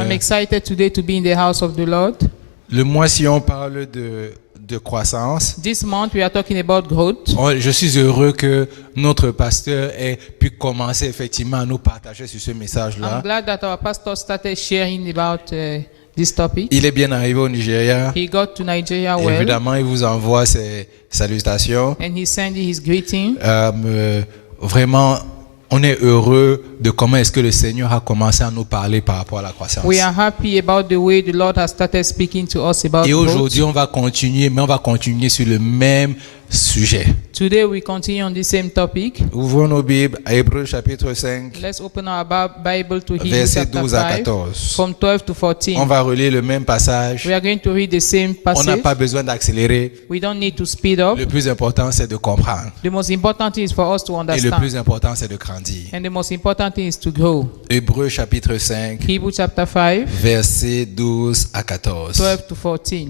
I'm excited today to be in the house of the Lord. Le mois, si on parle de croissance, This month we are talking about growth. je suis heureux que notre pasteur ait pu commencer effectivement à nous partager sur ce message-là. I'm glad that our pastor started sharing about this topic. Il est bien arrivé au Nigeria. He got to Nigeria well, Évidemment, il vous envoie ses salutations. and he sent his greeting. Vraiment, on est heureux de comment est-ce que le Seigneur a commencé à nous parler par rapport à la croissance. We are happy about the way the Lord has started speaking to us about Et growth. aujourd'hui, on va continuer, mais on va continuer sur le même sujet. Today we continue on the same topic. Ouvrons nos Bibles à Hébreux chapitre 5, Let's open our Bible to Hebrews versets chapter 12 à 5, 14. from 12 to 14. On va relire le même passage. We are going to read the same On n'a passage. pas besoin d'accélérer. We don't need to speed up. Le plus important, c'est de comprendre. The most important thing is for us to Et le understand. plus important, c'est de grandir. And the most important thing is to grow. Hébreux chapitre 5, Hebrews chapter 5, versets 12 à 14. 12 to 14.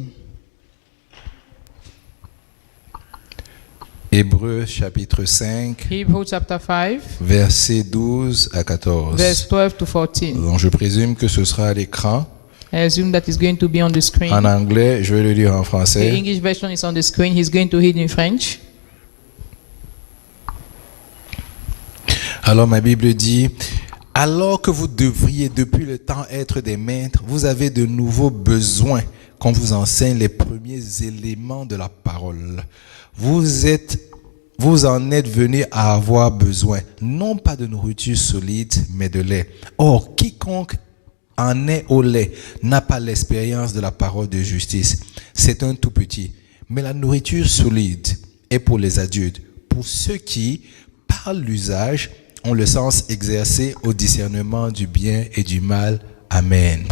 Hébreux chapitre 5, Hebrews chapter 5, versets 12 à 14. verse 12 to 14. Donc je présume que ce sera à l'écran. I assume that is going to be on the screen. En anglais, je vais le lire en The français. English version is on the screen. He's going to read in French. Alors ma Bible dit, alors que vous devriez depuis le temps être des maîtres, vous avez de nouveaux besoins qu'on vous enseigne les premiers éléments de la parole. Vous en êtes venus à avoir besoin, non pas de nourriture solide, mais de lait. Or, quiconque en est au lait n'a pas l'expérience de la parole de justice. C'est un tout petit. Mais la nourriture solide est pour les adultes, pour ceux qui, par l'usage, ont le sens exercé au discernement du bien et du mal. Amen.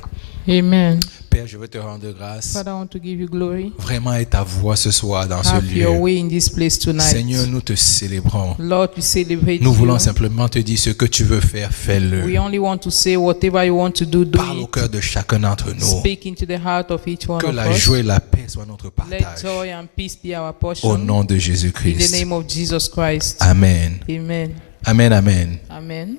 Amen. Père, je veux te rendre grâce. Father, I want to give you glory. Vraiment, et ta voix ce soir dans ce Have your lieu. way in this place tonight. Seigneur, nous te célébrons. Lord, we celebrate Nous voulons you. simplement te dire ce que tu veux faire, We fais-le. only want to say whatever you want to do, Parle au it. cœur de chacun d'entre nous. Speak into the heart of each one Que of la us. joie et la paix soient notre Let partage. joy and peace be our Au portion. nom de In the Jésus-Christ. name of Jesus Christ. Amen. Amen. Amen, amen. Amen.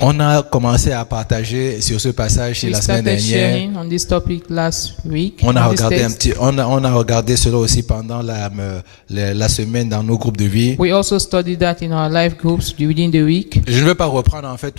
On a commencé à partager sur ce passage We la semaine started dernière. sharing on this topic last week. On a on this regardé text. on a regardé cela aussi pendant la semaine dans nos groupes de vie. We also studied that in our life groups within the week. Je ne vais pas reprendre en fait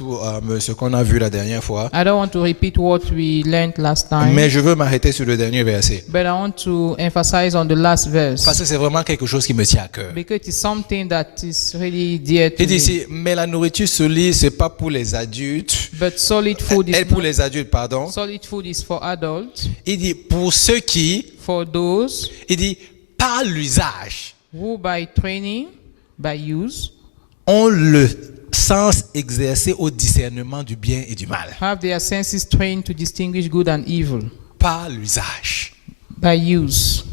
ce qu'on a vu la dernière fois, I don't want to repeat what we learned last time, mais je veux m'arrêter sur le dernier verset but I want to emphasize on the last verse parce que c'est vraiment quelque chose qui me tient à cœur. because it's something that is really dear to Il dit me. ici, mais la nourriture solide, c'est pas pour les adultes. But solid food is Elle pour not, les adultes, pardon. solid food is for adults, Il dit pour ceux qui, for those il dit par l'usage, who by training, by use, ont le sens exercé au discernement du bien et du mal. have their senses trained to distinguish good and evil. Par l'usage. By use.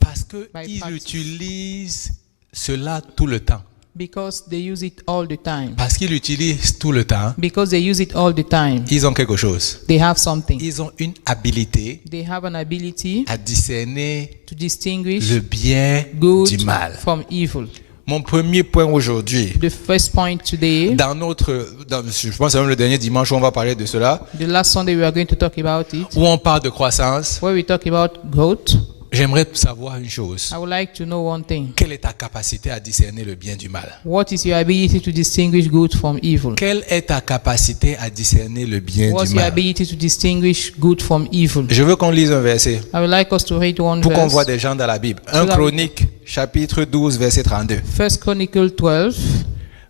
Parce que By ils practice. utilisent cela tout le temps. Because they use it all the time. Parce qu'ils l'utilisent tout le temps, Because they use it all the time. ils ont quelque chose. They have something. Ils ont une habilité They have an ability à discerner to distinguish le bien good du mal. from evil. Mon premier point aujourd'hui, The first point today, je pense que c'est même le dernier dimanche où on va parler de cela, the last Sunday we are going to talk about it, où on parle de croissance, where we talk about growth. j'aimerais savoir une chose. I would like to know one thing. Quelle est ta capacité à discerner le bien du mal? What is your ability to distinguish good from evil? Quelle est ta capacité à discerner le bien What's du your mal? ability to distinguish good from evil? Je veux qu'on lise un verset I would like us to read one pour qu'on voit verse. des gens dans la Bible. 1 Chronique, chapitre 12, verset 32. 1 Chronicle 12,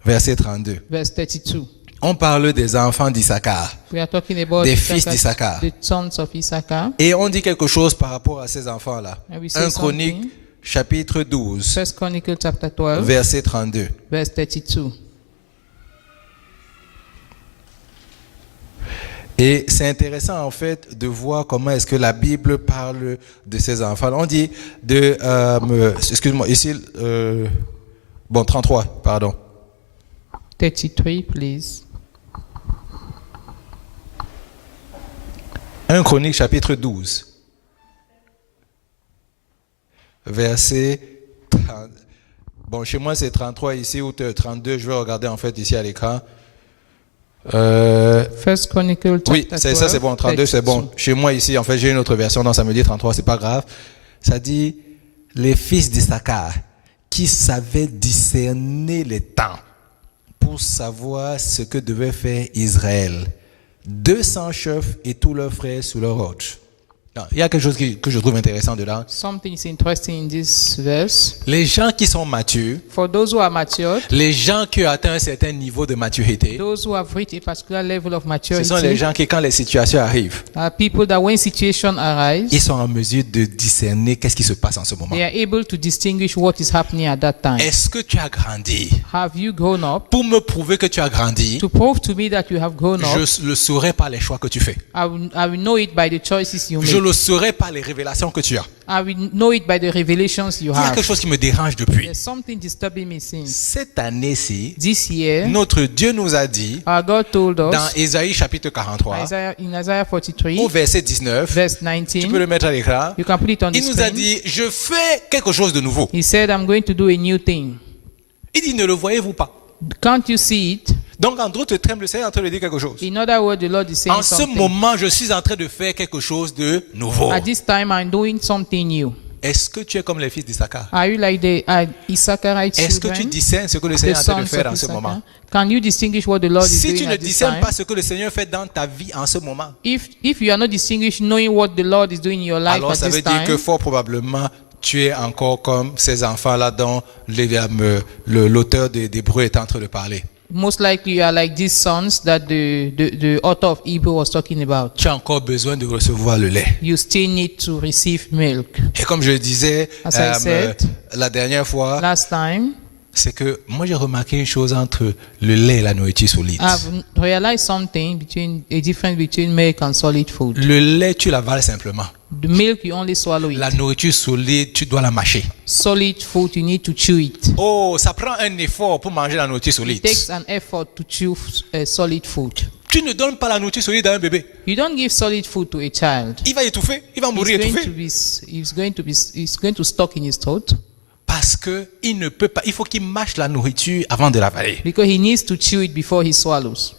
Verset 32. verse 32. On parle des enfants d'Issachar. We are talking about Des fils d'Issachar. the sons of Issachar. Et on dit quelque chose par rapport à ces enfants-là. And we say 1 Chronique, something. chapitre 12, 1 Chronicle chapter 12, verset 32. verse 32. Et c'est intéressant en fait de voir comment est-ce que la Bible parle de ces enfants. On dit excuse-moi, ici, 33, pardon. 33, please. 1 Chronique, chapitre 12, verset 30. Bon, chez moi c'est 33 ici ou 32, je vais regarder en fait ici à l'écran. First Chronicle Oui, chapter ça 12, c'est bon, 32 c'est bon. 32. Chez moi ici, en fait, j'ai une autre version, donc ça me dit 33, c'est pas grave. Ça dit, les fils d'Issachar qui savaient discerner les temps pour savoir ce que devait faire Israël. 200 chefs et tous leurs frères sous leur ordre. Non, il y a quelque chose que je trouve intéressant dedans. Something is interesting in this verse. Les gens qui sont matures, For those who are matured, les gens qui ont atteint un certain niveau de maturité, those who have reached a particular level of ce sont les maturity, gens qui, quand les situations arrivent, are people that when situation arise, ils sont en mesure de discerner qu'est-ce qui se passe en ce moment. they are able to distinguish what is happening at that time. Est-ce que tu as grandi? Have you grown up? Pour me prouver que tu as grandi, To prove to me that you have grown up, je le saurai par les choix que tu fais. I will know it by the choices you Je make. le saurai par les révélations que tu as. I will know it by the revelations you Il y a quelque have. chose qui me dérange depuis. There's something disturbing me since. Cette année-ci, This year, notre Dieu nous a dit, our God told dans us Ésaïe chapitre 43, in Isaiah 43, au verset 19, verse tu peux 19, le mettre à l'écran, you can put it on the il nous a screen. dit, je fais quelque chose de nouveau. He said, I'm going to do a new thing. Il dit, ne le voyez-vous pas? Can't you see it? Donc, en d'autres termes, le Seigneur est en train de dire quelque chose. In other words, the Lord is saying En ce something. moment, je suis en train de faire quelque chose de nouveau. At this time, I'm doing something new. Est-ce que tu es comme les fils d'Issachar? Are you like the Issacharites Est-ce que tu children? discernes ce que le The Seigneur est en train sons de faire en of ce moment? Issachar? Can you distinguish what the Lord is Si doing tu ne at this discernes time? pas ce que le Seigneur fait dans ta vie en ce moment, If you are not distinguished, knowing what the Lord is doing in your life alors at ça this veut dire que time, fort probablement tu es encore comme ces enfants-là dont l'auteur d'Hébreux est en train de parler. most likely you are like these sons that the author of Hebrew was talking about. Tu as encore besoin de recevoir le lait. You still need to receive milk. Et comme je disais As I said, la dernière fois, Last time, c'est que moi j'ai remarqué une chose entre le lait et la nourriture solide. I've realized something a difference between milk and solid food. Le lait, tu l'avales simplement. The milk, you only swallow it. La nourriture solide, tu dois la mâcher. Solid food, you need to chew it. Oh, ça prend un effort pour manger la nourriture solide. It takes an effort to chew solid food. Tu ne donnes pas la nourriture solide à un bébé. You don't give solid food to a child. Il va étouffer, il va mourir étouffé. He's going to stuck in his throat Parce que il ne peut pas, il faut qu'il mâche la nourriture avant de l'avaler. because he needs to chew it before he swallows.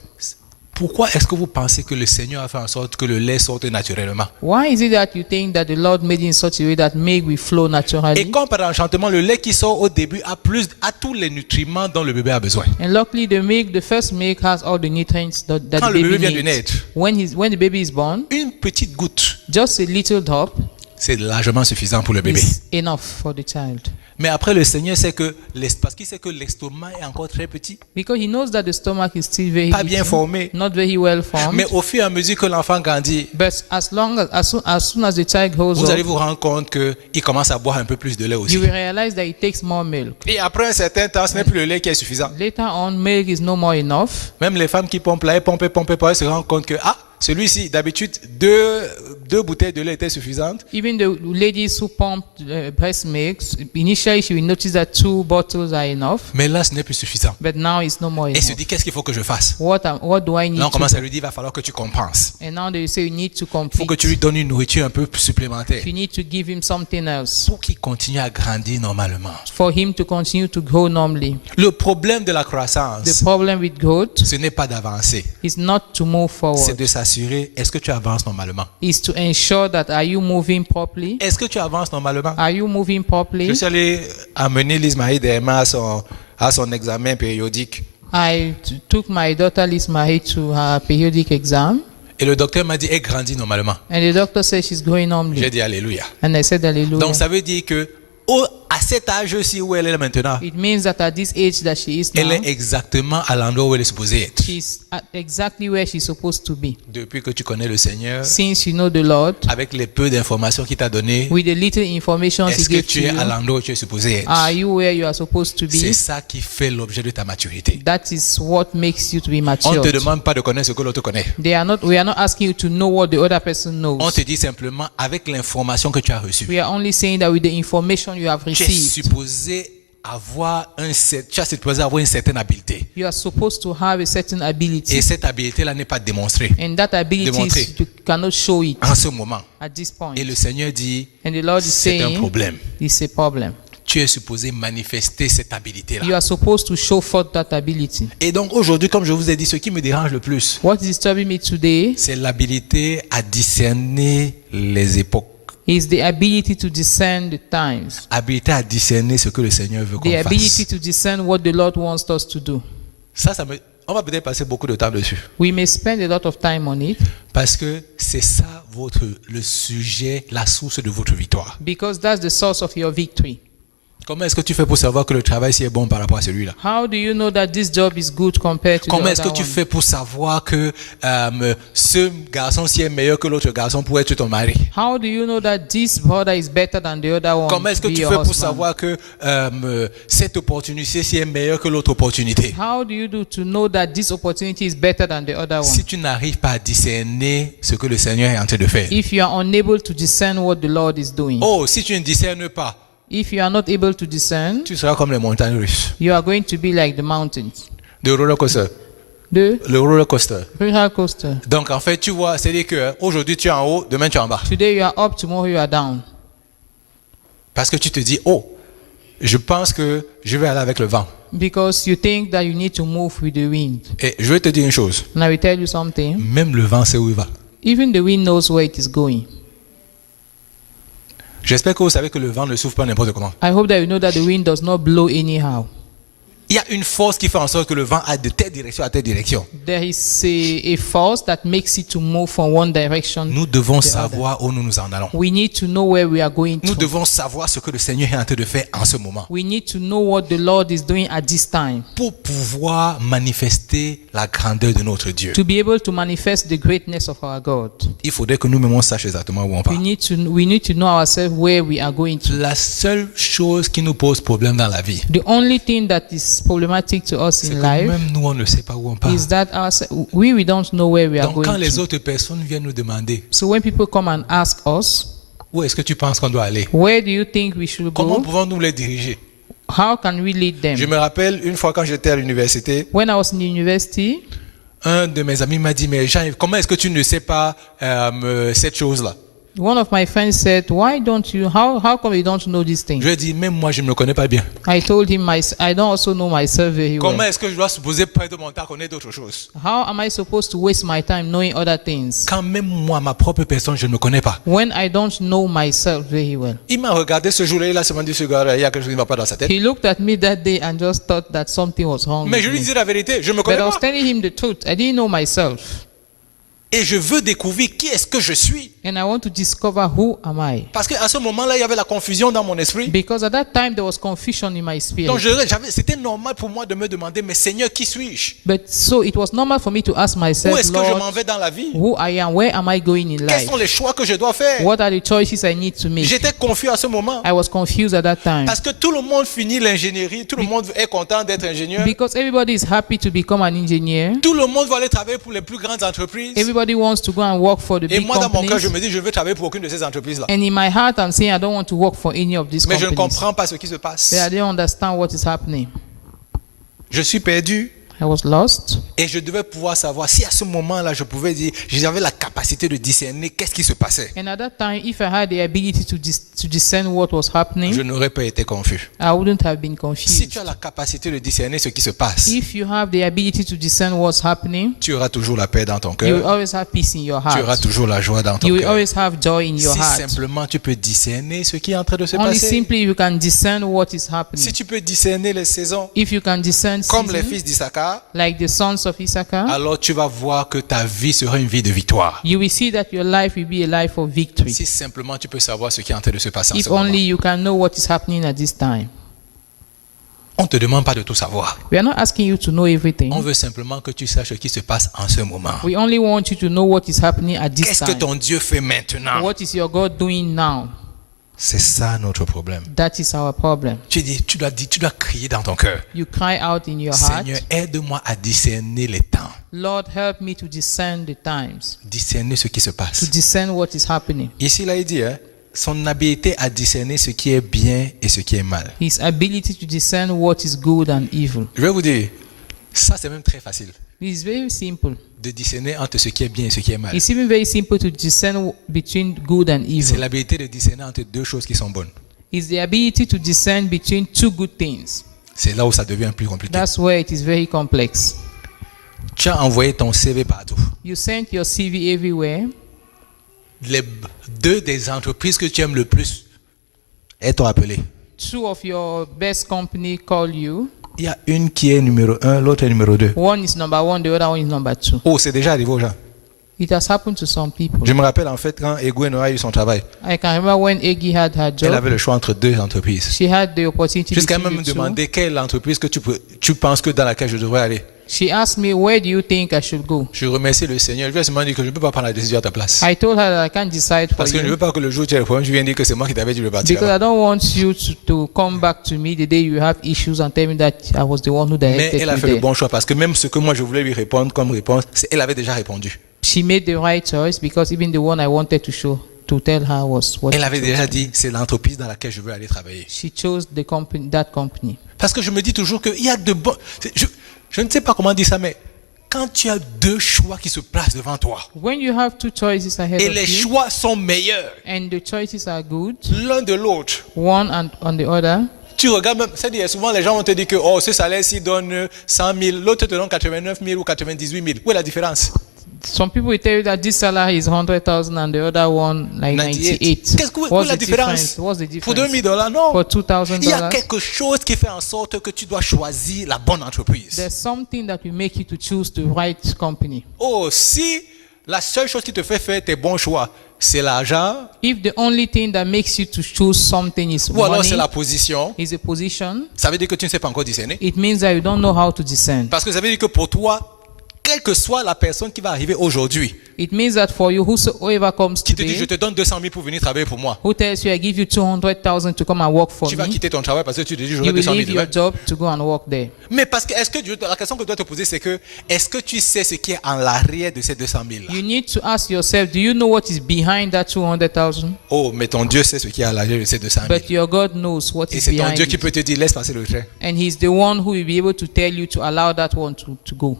Pourquoi est-ce que vous pensez que le Seigneur a fait en sorte que le lait sorte naturellement? Why is it that you think that the Lord made it in such a way that milk will flow Et naturally? comme par enchantement, le lait qui sort au début a tous les nutriments dont le bébé a besoin. And luckily, the first milk has all the nutrients that Quand the le bébé baby vient de needs. naître, When the baby is born, une petite goutte, just a little drop c'est largement suffisant pour le bébé. is enough for the child. Mais après, le Seigneur sait que, parce qu'il sait que l'estomac est encore très petit, Because he knows that the stomach is still very pas bien little, formé. not very well formed. Mais au fur et à mesure que l'enfant grandit, But as soon as the child grows vous allez up, vous rendre compte qu'il commence à boire un peu plus de lait aussi. you will realize that it takes more milk. Et après un certain temps, ce n'est plus le lait qui est suffisant. Later on, milk is no more enough. Même les femmes qui pompent là, elles pompent, elles se rendent compte que, celui-ci, d'habitude, deux bouteilles de lait étaient suffisantes. Even the ladies who pump breast milk, initially she will notice that 2 bottles are enough, Mais là, ce n'est plus suffisant. but now it's no more Et se enough. dit, qu'est-ce qu'il faut que je fasse? What do I need Là, on to commence do? à lui dire, il va falloir que tu compenses. And now they say you need to Il faut complete. que tu lui donnes une nourriture un peu supplémentaire You need to give him something else pour qu'il continue à grandir normalement. for him to continue to grow normally. Le problème de la The croissance, problem with growth ce n'est pas d'avancer, is not to move c'est forward. de s'assurer, est-ce que tu avances normalement? Is to ensure that are you moving properly? Est-ce que tu avances normalement? Are you moving properly? Je suis allé amener Lise Marie Derma à son examen périodique. I took my daughter Liz Marie to her periodic exam, Et le docteur m'a dit, elle grandit normalement. and the doctor said she's growing J'ai normally. dit Alléluia. And I said, Hallelujah. Donc ça veut dire que à cet âge-ci où elle est maintenant, It means that at this age that she is elle now, est exactement à l'endroit où elle est supposée être. she's at exactly where she's supposed to be. Depuis que tu connais le Seigneur, Since you know the Lord, avec les peu d'informations qu'il t'a données, with the little information He est-ce que gave to tu es à you, l'endroit où tu es supposé être? are you where you are supposed to C'est be? ça qui fait l'objet de ta maturité. That is what makes you to be On ne mature. te demande pas de connaître ce que l'autre connaît. We are not asking you to know what the other person knows. On te dit simplement, avec l'information que tu as reçue, We are only saying that with the information you have tu es received, supposé avoir une certaine habileté. you are supposed to have a certain ability. Et cette habileté-là n'est pas démontrée And that ability Démontrer. is you cannot show it en ce moment. at this point. Et le Seigneur dit, And the Lord is c'est un saying problème. it's a problem. tu es supposé manifester cette habilité-là. You are supposed to show forth that ability. Et donc aujourd'hui, comme je vous ai dit, ce qui me dérange le plus, What is disturbing me today c'est l'habilité à discerner les époques. is the ability to discern the times, Habilité à discerner ce que le Seigneur veut qu'on the ability fasse. to discern what the Lord wants us to do. On va peut-être passer beaucoup de temps dessus. We may spend a lot of time on it Parce que c'est ça le sujet, la source de votre victoire. because that's the source of your victory. Comment est-ce que tu fais pour savoir que le travail si est bon par rapport à celui-là? How do you know that this job is good compared to Comment the est-ce que other tu one? fais pour savoir que ce garçon si est meilleur que l'autre garçon pour être ton mari? How do you know that this brother is better than the other one? Comment est-ce que to be tu your fais pour husband? savoir que cette opportunité si est meilleure que l'autre opportunité? How do you do to know that this opportunity is better than the other one? Si tu n'arrives pas à discerner ce que le Seigneur est en train de faire. If you are unable to discern what the Lord is doing, Oh, si tu ne discernes pas, if you are not able to discern, tu seras comme les montagnes russes. you are going to be like the mountains, Le roller coaster. the Le roller coaster. roller coaster. Donc en fait, tu vois, c'est-à-dire que aujourd'hui tu es en haut, demain tu es en bas. Today you are up, tomorrow you are down. Parce que tu te dis, oh, je pense que je vais aller avec le vent. Because you think that you need to move with the wind. Et je vais te dire une chose, And I will tell you something. même le vent sait où il va. Even the wind knows where it is going. J'espère que vous savez que le vent ne souffle pas n'importe comment. I hope that you know that the wind does not blow anyhow. Il y a une force qui fait en sorte que le vent a de telle direction à telle direction. There is a force that makes it to move from one direction. Nous devons to the other. savoir où nous nous en allons. We need to know where we are going Nous to. devons savoir ce que le Seigneur est en train de faire en ce moment We need to know what the Lord is doing at this time pour pouvoir manifester la grandeur de notre Dieu. to be able to manifest the greatness of our God. Il faudrait que nous-mêmes on sache exactement où on part. We need to know ourselves where we are going to. La seule chose qui nous pose problème dans la vie, The only thing that is problematic to us c'est in que life même nous, on ne sait pas où on part. is that we don't know where we are Donc quand going les to. autres personnes viennent nous demander, So when people come and ask us, où est-ce que tu penses qu'on doit aller? where do you think we should Comment go? pouvons-nous les diriger? How can we lead Je them? me rappelle une fois quand j'étais à l'université, When I was in university, un de mes amis m'a dit, mais Jean, comment est-ce que tu ne sais pas cette chose-là? one of my friends said, "Why don't you? How come you don't know this thing?" Je lui ai dit, même moi, je ne me connais pas bien. I told him, I don't also know myself very Comment well. est-ce que je dois supposer perdre mon temps à connaître d'autres choses? How am I supposed to waste my time knowing other things Quand même moi, ma propre personne, je ne me connais pas. when I don't know myself very well? Il m'a regardé ce jour-là, il a se dit, ce gars-là, il y a quelque chose qui ne va pas dans sa tête. He looked at me that day and just thought that something was wrong Mais with je lui me. disais la vérité, je ne me But connais I was pas. telling him the truth. I didn't know myself. Et je veux découvrir qui est-ce que je suis. And I want to discover who am I. Parce qu'à ce moment-là, il y avait la confusion dans mon esprit. Because at that time there was confusion in my spirit. Donc c'était normal pour moi de me demander, mais Seigneur, qui suis-je? But so it was normal for me to ask Où myself, est-ce que je m'en Lord, vais dans la vie? who I am, where am I going in Quels life? sont les choix que je dois faire? What are the choices I need to make? J'étais confus à ce moment. I was confused at that time. Parce que tout le monde finit l'ingénierie, tout le monde est content d'être ingénieur. Because everybody is happy to become an engineer. Tout le monde va aller travailler pour les plus grandes entreprises. Everybody wants to go and work for the Et big moi, dans mon cœur, je companies. me dis, je veux travailler pour aucune de ces entreprises-là. And in my heart, I'm saying I don't want to work for any of these Mais je ne companies. comprends pas ce qui se passe. But I don't understand what is happening. Je suis perdu. I was lost. Et je devais pouvoir savoir si à ce moment-là, je pouvais dire, j'avais la capacité de discerner qu'est-ce qui se passait. And at that time, if I had the ability to discern what was happening, Je n'aurais pas été confus. I wouldn't have been Si confused. tu as la capacité de discerner ce qui se passe, If you have the ability to discern what's happening, tu auras toujours la paix dans ton you will cœur. always have peace in your Tu auras heart. toujours la joie dans ton You will cœur. always have joy in your Si heart. simplement tu peux discerner ce qui est en train de se Only passer. simply you can discern what is Si happening. tu peux discerner les saisons, If you can discern comme les seasons, fils d'Issachar, like the sons of Issachar, alors tu vas voir que ta vie sera une vie de victoire. you will see that your life will be a life of victory. Si simplement tu peux savoir ce qui est en train de se passer en If ce moment. only you can know what is happening at this time. On ne te demande pas de tout savoir. We are not asking you to know everything. On veut simplement que tu saches ce qui se passe en ce moment. We only want you to know what is happening at this Qu'est-ce que time. ton Dieu fait maintenant? What is your God doing now? C'est ça notre problème. That is our problem. Tu dois crier dans ton cœur. You cry out in your heart, Seigneur, aide-moi à discerner les temps. Lord, help me to discern the times, Discerner ce qui se to passe. discern what is happening. Ici, là, il dit, son habileté à discerner ce qui est bien et ce qui est mal. His ability to discern what is good and evil. Je vais vous dire, ça c'est même très facile It is very simple. de discerner entre ce qui est bien et ce qui est mal. It's even very simple to discern between good and C'est evil. l'habileté de discerner entre deux choses qui sont bonnes. is the ability to discern between two good things. C'est là où ça devient plus compliqué. That's where it is very complex. Tu as envoyé ton CV partout. You sent your CV everywhere. Les deux des entreprises que tu aimes le plus, elles t'ont appelé. Two of your best company call you. Il y a une qui est numéro 1, l'autre est numéro 2. One is number one, the other one is number two. Oh, c'est déjà arrivé aux gens. It has happened to some people. Je me rappelle en fait quand Egweno a eu son travail, I can remember when Eggy had her elle job. avait le choix entre deux entreprises. She had the opportunity Jusqu'à between même me the two. demander quelle entreprise que tu penses que dans laquelle je devrais aller. She asked me, where do you think I should go? Je remercie le Seigneur. Je lui ai seulement dit que je ne peux pas prendre la décision à ta place. I told her that I can't decide for Parce que je ne you veux pas que le jour où tu as le problème, tu viennes dire que c'est moi qui t'avais dit de partir. because I don't want you to come back to me the day you have issues and tell me that I was the one who Mais directed elle a you fait le there. bon choix parce que même ce que moi je voulais lui répondre comme réponse, elle avait déjà répondu. She made the right choice because even the one I wanted to tell her was what Elle she avait chose. déjà dit, c'est l'entreprise dans laquelle je veux aller travailler. She chose the company, that company. Parce que je me dis toujours qu'il y a de bons... Je ne sais pas comment dire ça, mais quand tu as deux choix qui se placent devant toi, When you have two choices ahead et of les you choix sont meilleurs and the choices are good, l'un de l'autre, one and on the other, tu regardes même, c'est-à-dire souvent les gens vont te dire que oh, ce salaire-ci donne 100 000, l'autre te donne 89 000 ou 98 000. Où est la différence? some people will tell you that this salary is 100,000 and the other one like 98. Qu'est-ce que où est What's la the différence? difference? What's the Pour difference? 2 000 $, non. For $2,000, Il y a quelque chose qui fait en sorte que tu dois choisir la bonne entreprise. there's something that will make you to choose the right company. Oh, si la seule chose qui te fait faire tes bons choix, c'est l'argent, If the only thing that makes you to choose something is ou alors money, c'est la position, is a position, ça veut dire que tu ne sais pas encore discerner. it means that you don't know how to discern. Parce que ça veut dire que pour toi, quelle que soit la personne qui va arriver aujourd'hui, It means that for you, whosoever comes qui te dit je today, te donne 200 000 pour venir travailler pour moi, who tells you I give you 200,000 to come and work for tu vas me, quitter ton travail parce que tu te dis j'aurai you will 200 000. leave your ouais. job to go and work there. Mais parce que, la question que tu dois te poser, c'est que, est-ce que tu sais ce qui est en l'arrière de ces 200 000 là? You need to ask yourself, do you know what is behind that 200,000? Oh, mais ton Dieu sait ce qui est en l'arrière de ces 200 000. But your God knows what Et is c'est ton behind Dieu qui it. peut te dire laisse passer le train. And He's the one who will be able to tell you to allow that one to go.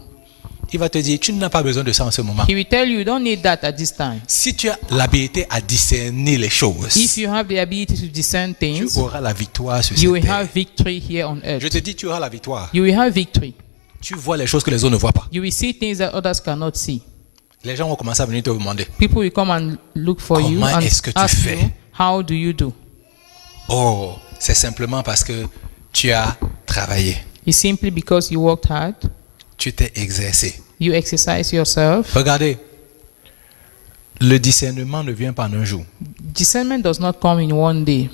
Il va te dire tu n'as pas besoin de ça en ce moment. He will tell you don't need that at this time. Si tu as l'habilité à discerner les choses, If you have the ability to discern tu things, auras la victoire sur you cette will terre. have victory here on Je earth. te dis tu auras la victoire. You will have victory. Tu vois les choses que les autres ne voient pas. You will see things that others cannot see. Les gens vont commencer à venir te demander People will come and look for you Comment and est-ce que tu ask fais? you, how do you do? oh, c'est simplement parce que tu as travaillé, It's simply because you worked hard, tu t'es exercé. you exercise yourself. Regardez, le discernement ne vient pas en un jour. Discernment does not come in one day.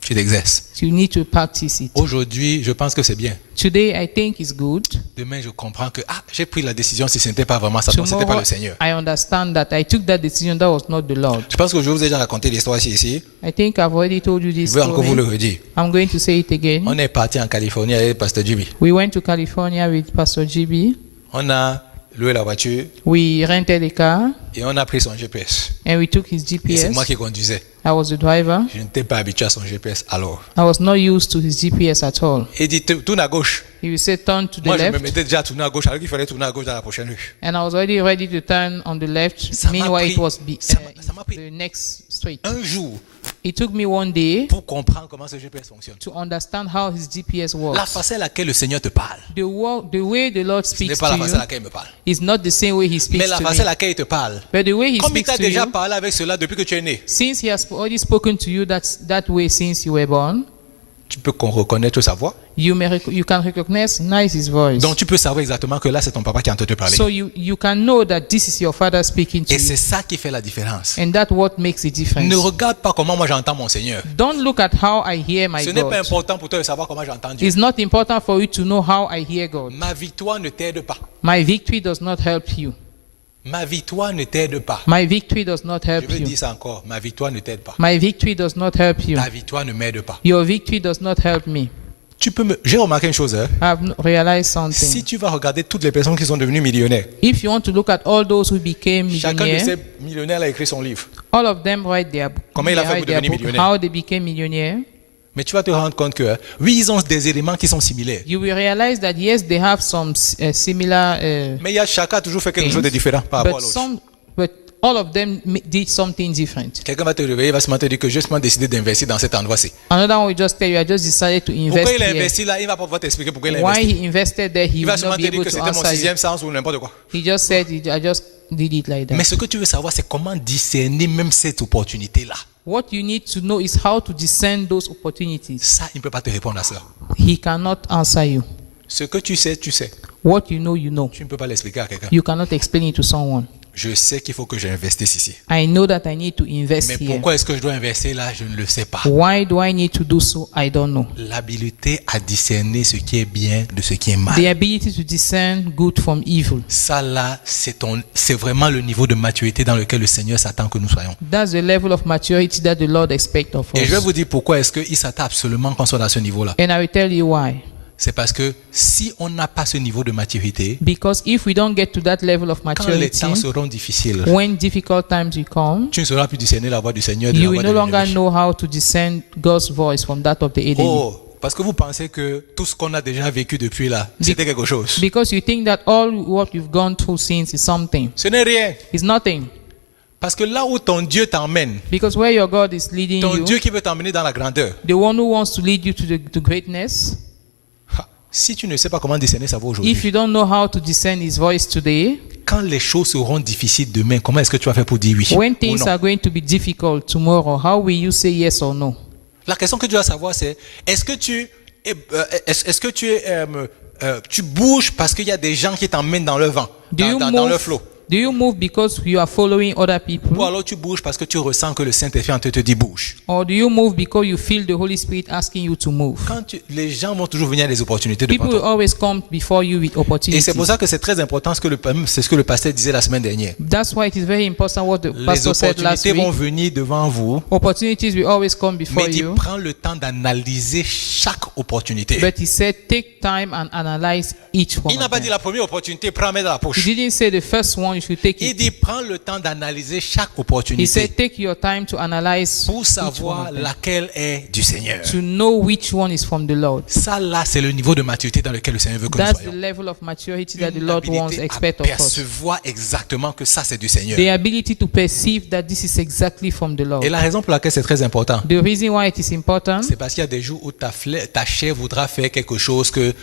Tu t'exerces. You need to practice it. Aujourd'hui, je pense que c'est bien. Today, I think it's good. Demain, je comprends que j'ai pris la décision si ce n'était pas vraiment ça, donc ce n'était pas Tomorrow, le Seigneur. I understand that I took that decision. That was not the Lord. Je pense que je vous ai déjà raconté l'histoire ici. I think I've already told you Je this veux encore vous le story. redire. I'm going to say it again. On est parti en Californie avec Pasteur Jimmy. We went to California with Pastor GB. On a loué la voiture We rented a car et on a pris son GPS. and we took his Et c'est moi GPS. qui conduisais. I was the driver. Je n'étais pas habitué à son GPS alors. I was not used to his GPS at all. Il dit tourne à gauche. He will say turn to the Moi, je me left, mettais déjà à tourner à gauche alors qu'il fallait tourner à gauche dans la prochaine rue. and I was already ready to turn on the left. Ça m'a Meanwhile, pris- it was ça m'a pris- the next street. Un jour, It took me one day pour comprendre comment ce GPS fonctionne. to understand how his GPS La works. façon à laquelle le Seigneur te parle, The way the Lord ce n'est speaks pas la to façon you à laquelle il me parle. is not the same way He Mais speaks la to façon à me. laquelle il te parle, But the way He comme il speaks t'a to déjà you, parlé avec cela depuis que tu es né, since He has already spoken to you that way since you were born, tu peux reconnaître sa voix. you can recognize His voice. Donc tu peux savoir exactement que là c'est ton papa qui est en train de te parler. So you can know that this is your Father speaking to Et c'est you, ça qui fait la différence. and that's what makes a difference. Ne regarde pas comment moi j'entends mon Seigneur. Don't look at how I hear my Ce n'est pas God. important pour toi de savoir comment j'entends Dieu. It's not important for you to know how I hear God. Ma victoire ne t'aide pas. My victory does not help you. Ma victoire ne t'aide pas. My victory does not Je help veux you. dire ça encore. Ma victoire ne t'aide pas. My victory does not help you. Ta victoire ne m'aide pas. Your victory does not help me. J'ai remarqué une chose. Hein. I've realized Si something. tu vas regarder toutes les personnes qui sont devenues millionnaires, If you want to look at all those who became chacun de millionaires, ces millionnaires a écrit son livre. all of them write their book. Comment il a fait They pour write their devenir book, millionnaire? how they became millionaire. Mais tu vas te rendre compte que, hein, oui, ils ont des éléments qui sont similaires. You will realize that yes, they have some similar, Mais il y a chacun a toujours fait quelque chose de différent par rapport à but l'autre. but All of them did something different. Quelqu'un va te réveiller, va seulement te dire que j'ai justement décidé d'investir dans cet endroit-ci. Another one will just tell you, I just decided to Pourquoi invest il a here. investi là? Il va pas pouvoir t'expliquer pourquoi il a Why investi. he invested there, he Il va will seulement not te be dire able que to c'était mon answer you. 6e sens ou n'importe quoi. He just said, I just did it like Mais that. ce que tu veux savoir, c'est comment discerner même cette opportunité-là. What you need to know is how to discern those opportunities. Ça, il ne peut pas te répondre à ça. He cannot answer you. Ce que tu sais, tu sais. What you know, you know. Tu ne peux pas l'expliquer à quelqu'un. You cannot explain it to someone. Je sais qu'il faut que j'investisse ici. I know that I need to invest Mais here. pourquoi est-ce que je dois investir là? Je ne le sais pas. Why do I need to do so? I don't know. L'habilité à discerner ce qui est bien de ce qui est mal. The ability to discern good from evil. Ça là, c'est vraiment le niveau de maturité dans lequel le Seigneur s'attend que nous soyons. That's the level of maturity that the Lord expects of Et je vais us. vous dire pourquoi est-ce qu'il s'attend absolument qu'on soit dans ce niveau-là. And I will tell you why. C'est parce que si on n'a pas ce niveau de maturité, Because if we don't get to that level of quand les maturity, temps seront difficiles, when difficult times will come, tu ne sauras plus discerner la voix du Seigneur de la you voix will de no longer l'ennemi. know how to discern God's voice from that of the enemy. Oh, parce que vous pensez que tout ce qu'on a déjà vécu depuis là, c'était quelque chose. Because you think that all what you've gone through since is something. Ce n'est rien. It's nothing. Parce que là où ton Dieu t'emmène, Because where your God is leading ton you, Dieu qui veut t'emmener dans la grandeur, the one who wants to lead you to greatness, si tu ne sais pas comment discerner sa voix if aujourd'hui, you don't know how to discern his voice today, quand les choses seront difficiles demain, comment est-ce que tu vas faire pour dire oui when ou things non? are going to be difficult tomorrow, how will you say yes or no? La question que tu dois savoir, c'est est-ce que tu bouges parce qu'il y a des gens qui t'emmènent dans le vent, dans le flot, Do you move because you are following other ou people? alors tu bouges parce que tu ressens que le Saint-Esprit en te dit bouge. Or do you move because you feel the Holy Spirit asking you to move? Les gens vont toujours venir à des opportunités devant People will toi. always come before you with Et c'est pour opportunities. ça que c'est très important, c'est ce que le pasteur disait la semaine dernière. That's why it is very important what the Les pastor said last opportunités vont week. venir devant vous, Opportunities will always come before mais il you. prend le temps d'analyser chaque opportunité. But he said, take time and analyze each one Il n'a of pas them. dit la première opportunité, prends, mets dans la He poche. didn't say the first one you should take Il it. dit prends le temps d'analyser chaque He opportunité said, take your time to analyze pour each one savoir of them, laquelle est du Seigneur. to know which one is from the Lord. Ça là, c'est le niveau de maturité dans lequel le Seigneur veut que nous That's the soyons. level of maturity that the Une Lord wants, habilité à expect of us. percevoir exactement que ça c'est du Seigneur. The ability to perceive that this is exactly from the Lord. Et la raison pour laquelle c'est très important, The reason why it is important c'est parce qu'il y a des jours où ta chair voudra faire quelque chose que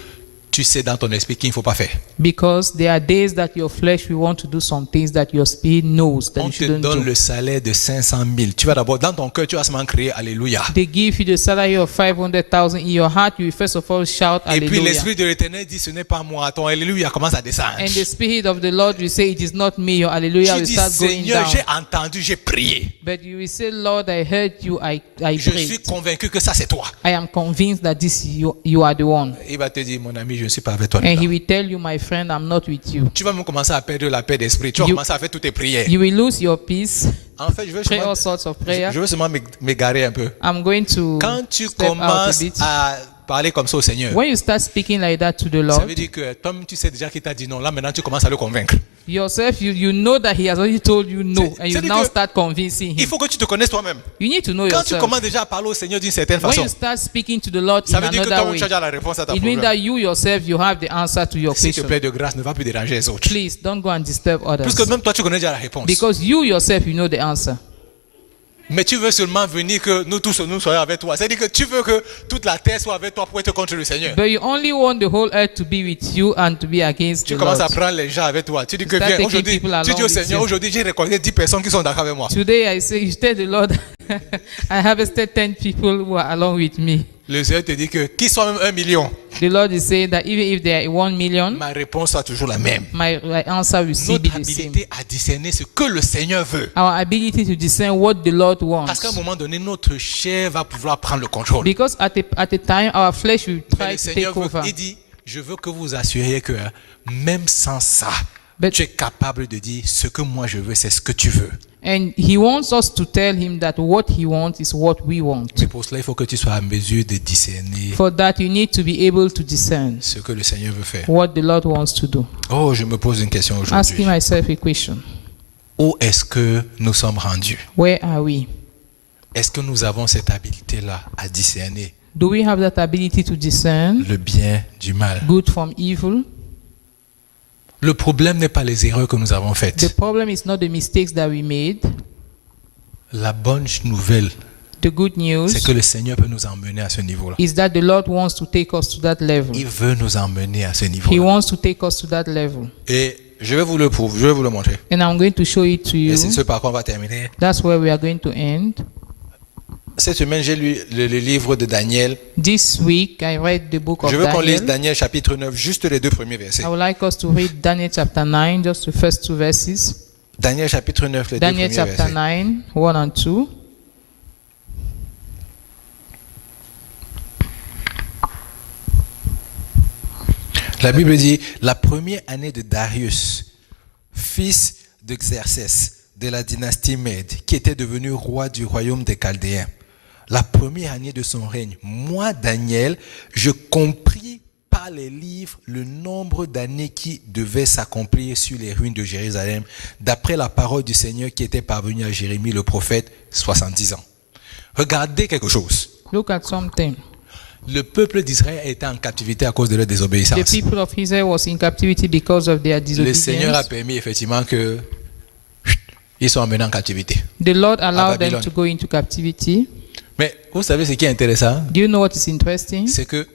tu sais dans ton esprit qu'il ne faut pas faire. because there are days that your flesh will want to do some things that your spirit knows that On you te shouldn't donne do. le salaire de 500 000. Tu vas d'abord, dans ton cœur, tu vas seulement crier Alléluia. They give you the salary of 500,000 in your heart. You will first of all shout Et puis hallelujah. l'Esprit de l'Éternel dit ce n'est pas moi. Ton Alléluia commence à descendre. And the spirit of the Lord will say, it is not me. Your hallelujah Tu will dis start going Seigneur, down. j'ai entendu, j'ai prié. But you will say, Lord, I heard you. I Je suis prayed. convaincu que ça c'est toi. I am convinced that this you are the one. Il va te dire mon ami, je ne suis pas avec toi. And he dedans. will tell you, my friend, I'm not with you. Tu vas même commencer à perdre la paix d'esprit. Tu vas You- commencer à faire toutes tes prières. You will lose your peace. En fait, je veux Pray seulement, all sorts of prayer. je veux seulement m'égarer un peu. I'm going to Quand tu step out a commences bit. à parler comme ça au Seigneur, When you start speaking like that to the ça Lord, veut dire que toi tu sais déjà qu'il t'a dit non. Là maintenant, tu commences à le convaincre. yourself, you know that he has already told you no, and you c'est-à-dire now que start convincing Il him. faut que tu te connaisses toi-même. You need to know Quand tu yourself. commences déjà à parler au Seigneur d'une certaine When façon, you start speaking to the Lord ça in veut dire que another toi-même way, tu as déjà la réponse à ta it means problème. that you yourself, you have the answer to your S'il te question. plaît de grâce, ne va plus déranger les autres. Please don't go and disturb others. Puisque même toi tu connais déjà la réponse. Because you yourself, you know the answer. Mais tu veux seulement venir que nous tous nous soyons avec toi. C'est-à-dire que tu veux que toute la terre soit avec toi pour être contre le Seigneur. But you only want the whole earth to be with you and to be against Tu the commences Lord. à prendre les gens avec toi. Tu dis que Start viens taking aujourd'hui. people along Tu dis au with Seigneur, you. aujourd'hui j'ai récolté 10 personnes qui sont d'accord avec moi. Today I say, you tell the Lord, I harvested 10 people who are along with me. Le Seigneur te dit que qui soit même 1 million, The Lord is saying that even if there are 1 million, ma réponse sera toujours la même. my answer will still be Notre the same. habilité à discerner ce que le Seigneur veut. Our ability to discern what the Lord Parce qu'à un wants. moment donné, notre chair va pouvoir prendre le contrôle. Because at a time, our flesh will Mais try le to Seigneur take over. il dit, je veux que vous assuriez que même sans ça, But- tu es capable de dire ce que moi je veux, c'est ce que tu veux. And he wants us to tell him that what he wants is what we want. Mais pour cela, il faut que tu sois en mesure de discerner For that, you need to be able to discern ce que le Seigneur veut faire. what the Lord wants to do. Oh, je me pose une question aujourd'hui. Asking myself a question. Où est-ce que nous sommes rendus? Where are we? Est-ce que nous avons cette habilité-là à discerner Do we have that ability to discern le bien du mal? good from evil? Le problème n'est pas les erreurs que nous avons The faites. problem is not the mistakes that we made. La bonne nouvelle, The good news c'est que le Seigneur peut nous emmener à ce niveau-là. is that the Lord wants to take us to that level. Il veut nous emmener à ce He niveau-là. wants to take us to that level. Et je vais vous le prouver, je vais vous le montrer. And I'm going to show it to Et you. c'est ce par quoi on va terminer. That's where we are going to end. Cette semaine, j'ai lu le livre de Daniel. This week, I read the book of Je veux qu'on lise Daniel. Daniel chapitre 9, juste les 2 premiers versets. I would like us to read Daniel chapter 9, just the first 2 verses. Daniel chapitre 9, les 2 Daniel premiers chapter versets. 9, 1 and 2. La Bible dit, la première année de Darius, fils d'Exercès, de la dynastie Mède, qui était devenu roi du royaume des Chaldéens. La première année de son règne, moi, Daniel, je compris par les livres le nombre d'années qui devaient s'accomplir sur les ruines de Jérusalem, d'après la parole du Seigneur qui était parvenue à Jérémie le prophète, 70 ans. Regardez quelque chose. Look at something. Le peuple d'Israël était en captivité à cause de leur The désobéissance. people of Israel was in captivity because of their Le Seigneur a disobedience. permis effectivement que ils sont emmenés en captivité. The Lord allowed them Babylone. to go into captivity. Mais vous savez ce qui est intéressant, Do you know what is interesting? c'est que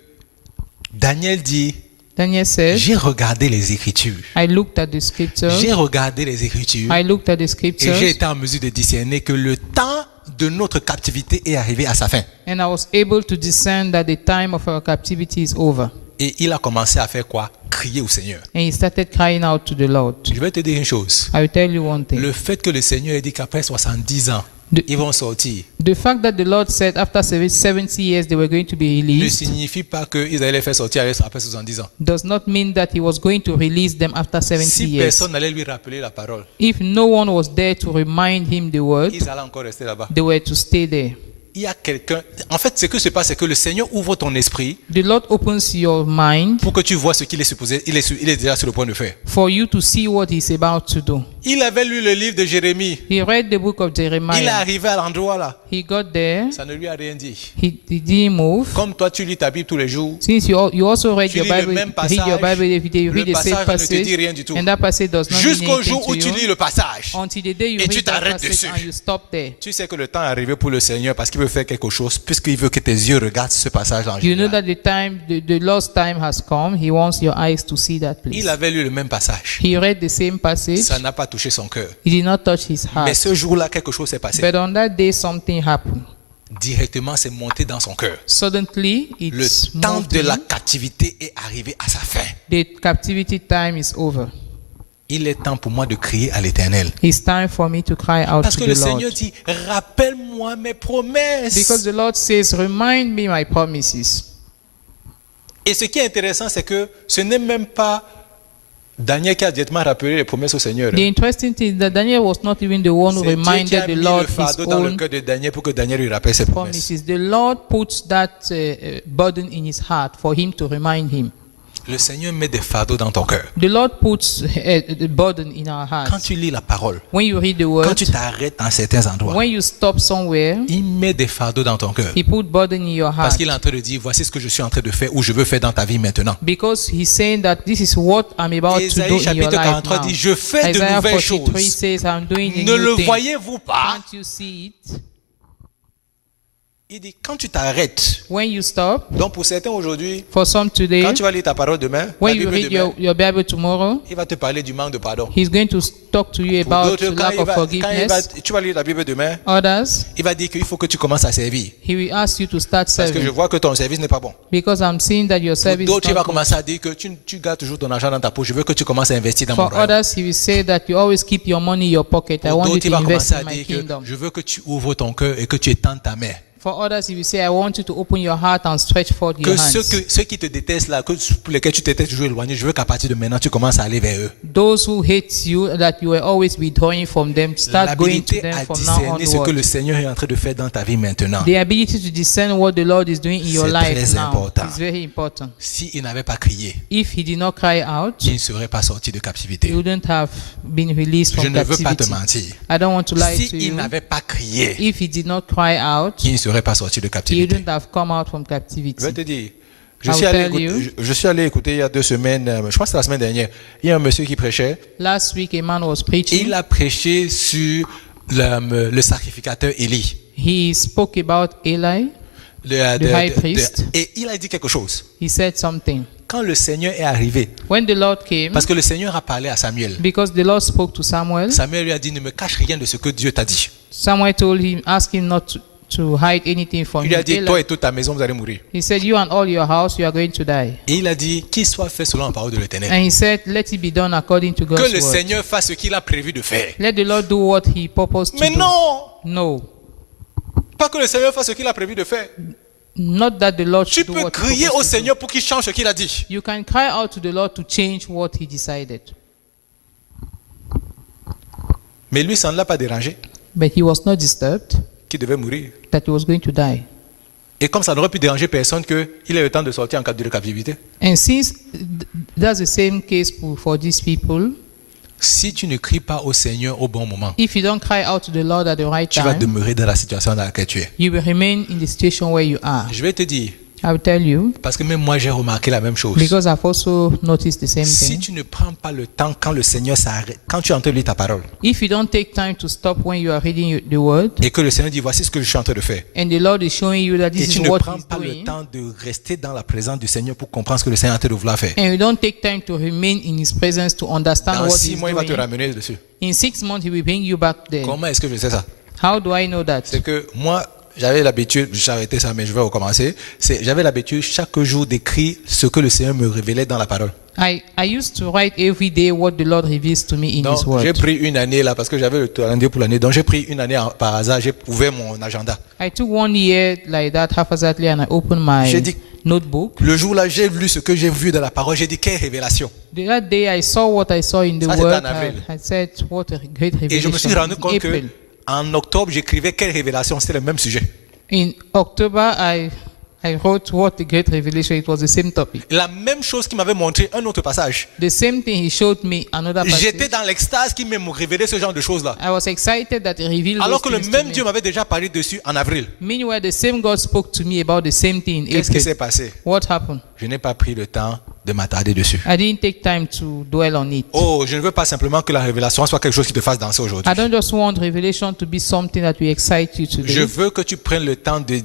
Daniel dit, Daniel says, j'ai regardé les Écritures, I looked at the scriptures. j'ai regardé les Écritures I looked at the et scriptures. j'ai été en mesure de discerner que le temps de notre captivité est arrivé à sa fin. And I was able to discern that the time of our captivity is over. Et il a commencé à faire quoi? Crier au Seigneur. And he started crying out to the Lord. Je vais te dire une chose. I will tell you one thing. Le fait que le Seigneur ait dit qu'après 70 ans, De- ils vont sortir, The fact that the Lord said after 70 years they were going to be ne released signifie pas qu'ils allaient les faire sortir après 70 ans. does not mean that he was going to release them after 70 Si years. personne n'allait lui rappeler la parole, If no one was there to remind him the word, ils allaient encore rester là-bas. they were to stay there. Il y a quelqu'un. En fait, ce que se passe, c'est que le Seigneur ouvre ton esprit The Lord opens your mind pour que tu vois ce qu'il est supposé. Il est déjà sur le point de faire. for you to see what he's about to do. Il avait lu le livre de Jérémie. He read the book of Il est Jeremiah. arrivé à l'endroit là. He got there. Ça ne lui a rien dit. He didn't move. Comme toi, tu lis ta Bible tous les jours. Since you also read Tu your lis le Bible, même read your passage, Bible every day, you le read the same passage ne te dit passage, rien du tout. and that passage does not mean Jusqu'au anything jour où to tu you lis le passage. until the day you Et tu read that t'arrêtes passage dessus. and you stop there. Tu sais que le temps est arrivé pour le Seigneur parce qu'il veut faire quelque chose, puisqu'il veut que tes yeux regardent ce passage en You know général. that the Lord's time has come. He wants your eyes to see that place. Il avait lu le même passage. He read the same passage. Ça n'a pas touché son cœur. He did not touch his Mais heart. ce jour-là, quelque chose s'est passé. But on that day, something happened. Directement, c'est monté dans son cœur. Suddenly, Le it's temps moved de la him. captivité est arrivé à sa fin. The captivity time is over. Il est temps pour moi de crier à l'Éternel. It's time for me to cry out Parce to que the le Lord. Seigneur dit, rappelle-moi mes promesses. Because the Lord says, remind me my promises. Et ce qui est intéressant, c'est que ce n'est même pas Daniel qui a directement rappelé les promesses au Seigneur. The interesting thing is that Daniel was not even the one who C'est Dieu qui reminded a the mis Lord le his fardeau dans le own cœur de Daniel pour que Daniel lui rappelle ses promesses. promises. The Lord puts that burden in his heart for him to remind him. Le Seigneur met des fardeaux dans ton cœur. The Lord puts the burden in our Quand hearts. tu lis la parole, When you read the quand word, tu t'arrêtes dans certains endroits, when you stop somewhere, il met des fardeaux dans ton cœur. he put burden in your Parce heart. qu'il est en train de dire, voici ce que je suis en train de faire ou je veux faire dans ta vie maintenant. Because he's saying that this is what I'm about to Ésaïe do in your chapitre life 43 now. dit, je fais de Isaiah nouvelles 43 choses. says, I'm doing a Ne le new thing. voyez-vous pas? Can't you see it? Il dit, quand tu t'arrêtes, When you stop, donc pour certains aujourd'hui, for some today, quand tu vas lire ta parole demain, la when you Bible read demain, your Bible tomorrow, il va te parler du manque de pardon. he's going to talk to you Pour about d'autres, the lack of forgiveness. tu vas lire la Bible demain, Others, il va dire qu'il faut que tu commences à servir. he will ask you to start Parce que je serving. vois que ton service n'est pas bon. Because I'm seeing that your Pour service d'autres, is il va not good. commencer à dire que tu gardes toujours ton argent dans ta poche. Je veux que tu commences à investir dans mon For royaume. others, he will say that you always keep your money in your pocket. I Pour want you d'autres, il to va invest commencer à in my dire que kingdom. je veux que tu ouvres ton cœur et que tu étendes ta main. For others, he will say, I want you to open your heart and stretch forth Que your hands. ceux qui te détestent là, pour lesquels tu t'étais toujours éloigné, je veux qu'à partir de maintenant, tu commences à aller vers eux. Those who hate you, that you were always withdrawing from them, start going to L'habilité them à from now discerner ce que onward. le Seigneur est en train de faire dans ta vie maintenant. The ability to discern what the Lord is doing in your C'est life très now important. is very important. S'il n'avait pas crié, If he did not cry out, il ne serait pas sorti de he captivité. wouldn't have been released Je from ne veux pas te captivity. mentir. I don't want to lie to S'il you. n'avait pas crié, If he did not cry out, il ne serait pas sorti de he captivité. wouldn't have come out from Je vais captivity. te dire, Je I suis, will allé tell you. écouter, je suis allé écouter il y a 2 semaines, je pense que c'est la semaine dernière, il y a un monsieur qui prêchait, Last week, a man was et preaching. il a prêché sur le sacrificateur Élie. He spoke about Eli. Le- The high priest. et il a dit quelque chose. He said something. Quand le Seigneur est arrivé, When the Lord came, parce que le Seigneur a parlé à Samuel, because the Lord spoke to Samuel, Samuel lui a dit, ne me cache rien de ce que Dieu t'a dit. Samuel told him, ask him not to hide anything from Il lui a him. dit, toi et toute ta maison, vous allez mourir. He said, you and all your house, you are going to die. Et il a dit, qu'il soit fait selon la parole de l'Éternel. And he said, let it be done according to Que God's le word. Seigneur fasse ce qu'il a prévu de faire. Let the Lord do what he purposed to Mais do. non, No. pas que le Seigneur fasse ce qu'il a prévu de faire. Not that the Lord Tu should do peux what he crier au purposed to do. Seigneur pour qu'il change ce qu'il a dit. You can cry out to the Lord to change what he decided. Mais lui, ça ne l'a pas dérangé, But he was not disturbed qu'il devait mourir. that he was going to die. Et comme ça n'aurait pu déranger personne qu'il ait le temps de sortir en cas de captivité. And since that's the same case for these people, Si tu ne cries pas au Seigneur au bon moment, if you don't cry out to the Lord at the right tu vas time, demeurer dans la situation dans laquelle tu es. you will remain in the situation where you are. Je vais te dire, I will tell you, parce que même moi j'ai remarqué la même chose. because I've also noticed the same Si thing. tu ne prends pas le temps quand le Seigneur s'arrête, quand tu es en train de lire ta parole, If you don't take time to stop when you are reading the word, et que le Seigneur dit, voici ce que je suis en train de faire, and the Lord is showing you that et this tu is ne what prends He's pas le doing, temps de rester dans la présence du Seigneur pour comprendre ce que le Seigneur est en train de vouloir faire, and you don't take time to remain in His presence to understand dans what 6 He's mois, il va te doing, ramener dessus. in 6 months He will bring you back there. Comment est-ce que je sais ça? How do I know that? C'est que moi, j'avais l'habitude, j'ai arrêté ça, mais je vais recommencer. J'avais l'habitude chaque jour d'écrire ce que le Seigneur me révélait dans la parole. I used to write every day what the Lord reveals to me in Donc, His Word. j'ai pris une année là, parce que j'avais le calendrier pour l'année. Donc, j'ai pris une année par hasard, j'ai ouvert mon agenda. I took 1 year like that haphazardly and I opened my J'ai dit- notebook. Le jour là, j'ai lu ce que j'ai vu dans la parole. J'ai dit, quelle révélation. That day I saw what I saw in the Ça, c'était Word. en avril. I said, what a great Et je revelation. me suis rendu in compte que April. en octobre, j'écrivais quelle révélation. C'était le même sujet. In October, I wrote what a great revelation. It was the same topic. La même chose qui m'avait montré un autre passage. The same thing He showed me another J'étais passage. dans l'extase qui me révélait ce genre de choses là. I was excited that He revealed Alors those que le things to même me. Dieu m'avait déjà parlé dessus en avril. Meanwhile, the same God spoke to me about the same thing in Qu'est-ce qui April. s'est passé? What happened? Je n'ai pas pris le temps de m'attarder dessus. I didn't take time to dwell on it. Oh, je ne veux pas simplement que la révélation soit quelque chose qui te fasse danser aujourd'hui. I don't just want revelation to be something that will excite you Je today. veux que tu prennes le temps de